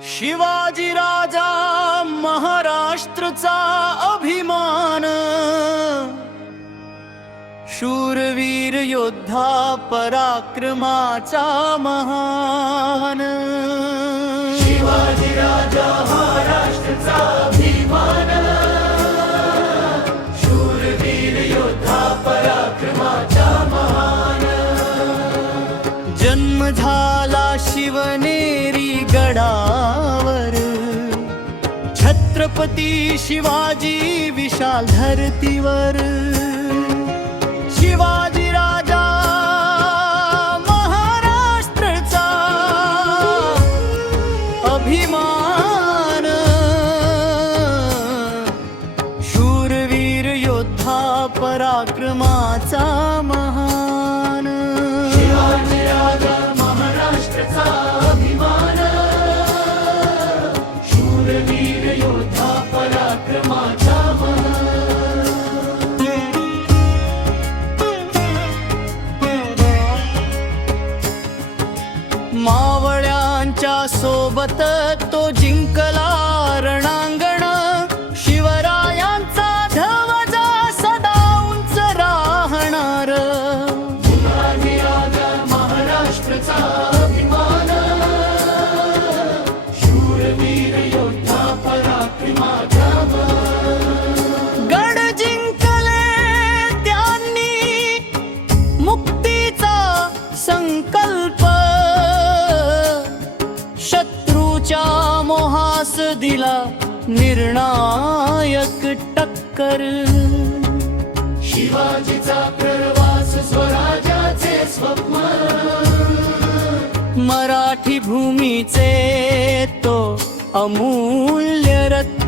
शिवाजी राजा महाराष्ट्रचा अभिमान, शूरवीर योद्धा पराक्रमाचा महान। शिवाजी राजा महाराष्ट्रचा अभिमान, शूरवीर योद्धा पराक्रमाचा महान। जन्म झाला शिवनेरी गडावर, छत्रपती शिवाजी विशाल धरतीवर। शिवाजी राजा महाराष्ट्रचा अभिमान, शूरवीर योद्धा पराक्रमाचा महान। शिवाजी राजा महाराष्ट्रचा अभिमान, शूरवीर योद्धा पराक्रमाचा महान। मावळ्यांच्या सोबत तो जिंकला रणांगण, शिवरायांचा ध्वजा सदा उंच राहणार। शिवाजी राजा महाराष्ट्रचा अभिमान, शूरवीर योद्धा पराक्रमाचा महान। गड जिंकले त्यांनी, मुक्तीचा संकल्प, शत्रूच्या मोहास दिला निर्णायक टक्कर। शिवाजीचा प्रवास स्वराज्याचे स्वप्न, मराठी भूमीचे तो अमूल्य रत्न।